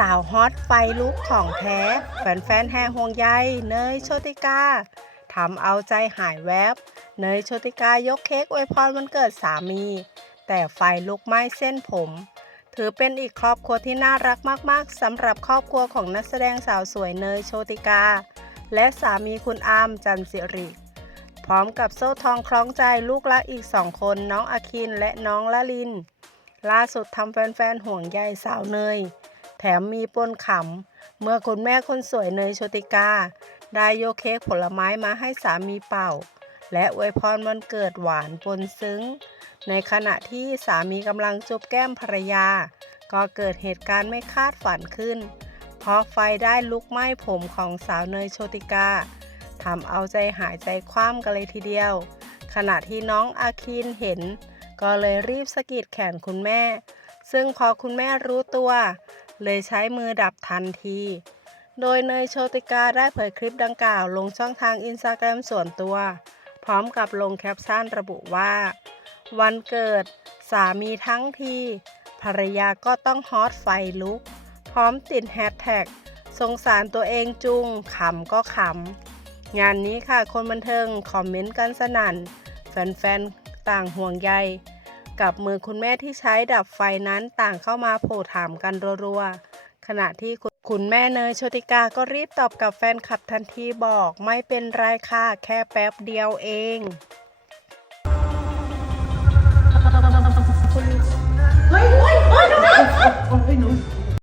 สาวฮอตไฟลุกของแท้ แฟนๆแห่ห่วงใยเนยโชติกาทำเอาใจหายแวบ เนยโชติกายกเค้กอวยพรวันเกิดสามี แต่ไฟลุกไหม้เส้นผม ถือเป็นอีกครอบครัวที่น่ารักมากๆสำหรับครอบครัวของนักแสดงสาวสวยเนยโชติกา และสามีคุณอามจันสิริ พร้อมกับโซ่ทองคล้องใจลูกละอีกสองคนน้องอาคินและน้องละลิน ล่าสุดทำแฟนๆห่วงใยสาวเนย แถมมีปนขำ เมื่อคุณแม่คนสวยเนยโชติกา ได้โยกเค้กผลไม้มาให้สามีเป่า และอวยพรวันเกิดหวานปนซึ้ง ในขณะที่สามีกำลังจูบแก้มภรรยา ก็เกิดเหตุการณ์ไม่คาดฝันขึ้น เพราะไฟได้ลุกไหม้ผมของสาวเนยโชติกาทำเอาใจหายใจคว่ำกันเลยทีเดียว ขณะที่น้องอาคินเห็น ก็เลยรีบสะกิดแขนคุณแม่ ซึ่งพอคุณแม่รู้ตัว เลยใช้มือดับทันที โดยเนยโชติกาได้เผยคลิปดังกล่าวลงช่องทางอินสตาแกรมส่วนตัว พร้อมกับลงแคปชั่นระบุว่า วันเกิด สามีทั้งที ภรรยาก็ต้องฮอตไฟลุก พร้อมติดแฮชแท็กสงสารตัวเองจุงขำก็ขำ งานนี้ค่ะคนบันเทิงคอมเมนต์กันสนั่น แฟนๆ ต่างห่วงใย กับมือคุณแม่ที่ใช้ดับไฟนั้นต่างเข้ามาโผล่ถามกันรัวๆ ขณะที่คุณแม่เนยโชติกาก็รีบตอบกับแฟนคลับทันทีบอกไม่เป็นไรค่ะแค่แป๊บเดียวเอง